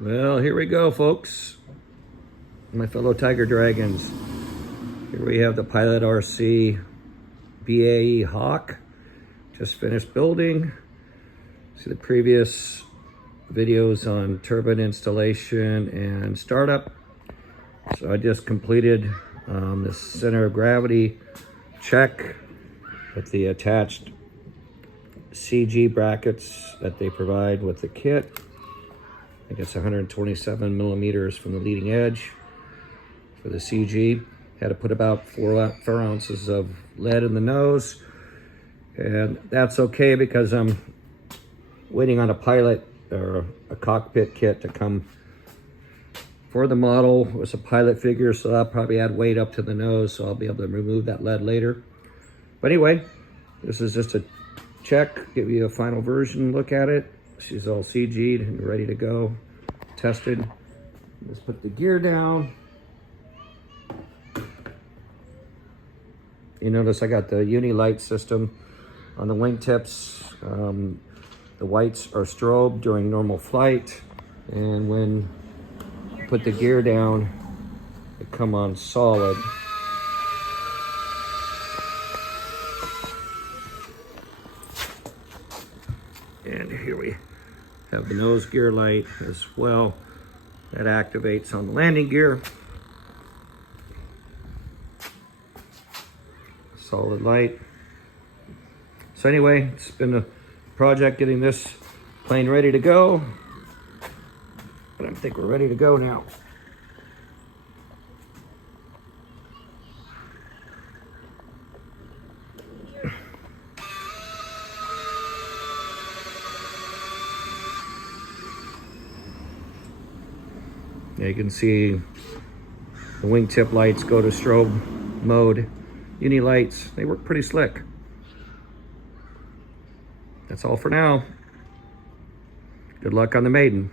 Well, here we go, folks. My fellow Tiger Dragons. Here we have the Pilot RC BAE Hawk. Just finished building. See the previous videos on turbine installation and startup. So I just completed the center of gravity check with the attached CG brackets that they provide with the kit. I think it's 127 millimeters from the leading edge for the CG. Had to put about 4 ounces of lead in the nose. And that's okay because I'm waiting on a pilot or a cockpit kit to come for the model. It was a pilot figure, so I'll probably add weight up to the nose, so I'll be able to remove that lead later. But anyway, this is just a check, give you a final version look at it. She's all CG'd and ready to go, tested. Let's put the gear down. You notice I got the uni light system on the wingtips. The whites are strobe during normal flight, and when you put the gear down, they come on solid. And here we have the nose gear light as well. That activates on the landing gear. Solid light. So anyway, it's been a project getting this plane ready to go. But I think we're ready to go now. Yeah, you can see the wingtip lights go to strobe mode. Uni lights, they work pretty slick. That's all for now. Good luck on the maiden.